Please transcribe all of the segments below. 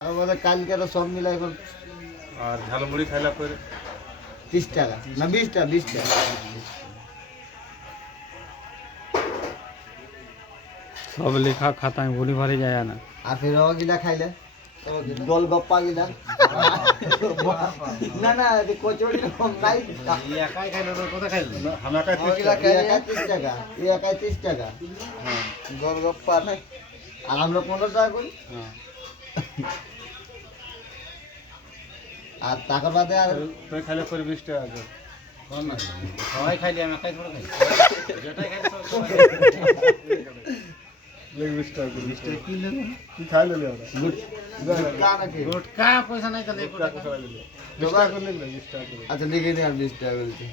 আর বলে কালকে তো সব মিলাই এখন আর ঝালমুড়ি খাইলা করে 30 টাকা না 20 টাকা 20 টাকা सब लिखा खाता है भूली भारी जाया ना। আর ফের ও গিলা খাইলে গোলগপ্পা গিলা না না এই কচুরি কম নাই একাই খাইলো তো কোথা খাইলো না আমরা একাই ও গিলা খাইলে 30 টাকা এই একাই 30 টাকা হ্যাঁ গোলগপ্পা নাই আর আমরা 15 টাকা করি হ্যাঁ আর টাকা বাদে আর তুই খাইলে করে 20 টাকা আছে কোন না সবাই খাইলে আমি একাই করে খাই যেটাই খাই সব লেগ 20 টাকা 20 টাকা কি নেব কি খাই ললে ওরা গুটকা নাকি গোটকা পয়সা নাই তাহলে 1 টাকা খাই ললে 20 টাকা করে নিলে 20 টাকা করে আচ্ছা লিখে নি আর 20 টাকা বলছি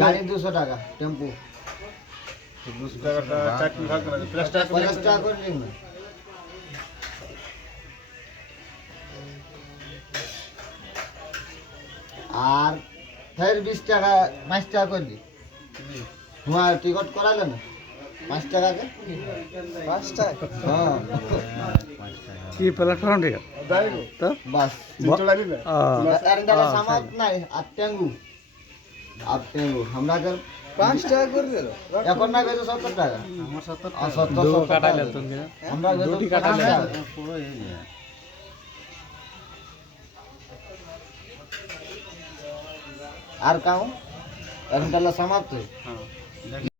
গাড়ি 200 টাকা টেম্পু 200 টাকাটা চারটি ভাগ করে 50 টাকা 50 টাকা করে লিখ না আর ফের 20 টাকা 5 টাকা করে দি তোমার টিকট করালে না 5 টাকা কে 5 টাকা হ্যাঁ কি প্ল্যাটফর্ম রে দাইগো তো বাস চলা দিলে আর দাদা সামাত নাই আর টেঙ্গু আমরা কর 5 টাকা করে দিল এখন না কইতো 70 টাকা আমার 70 আর টাকা 70 दो 70 काटा টাকা ले तुम के আমরা দুটি কাটা লে পুরো এই নিয়ে আর কাউ এখন তাহলে সমাপ্ত হ্যাঁ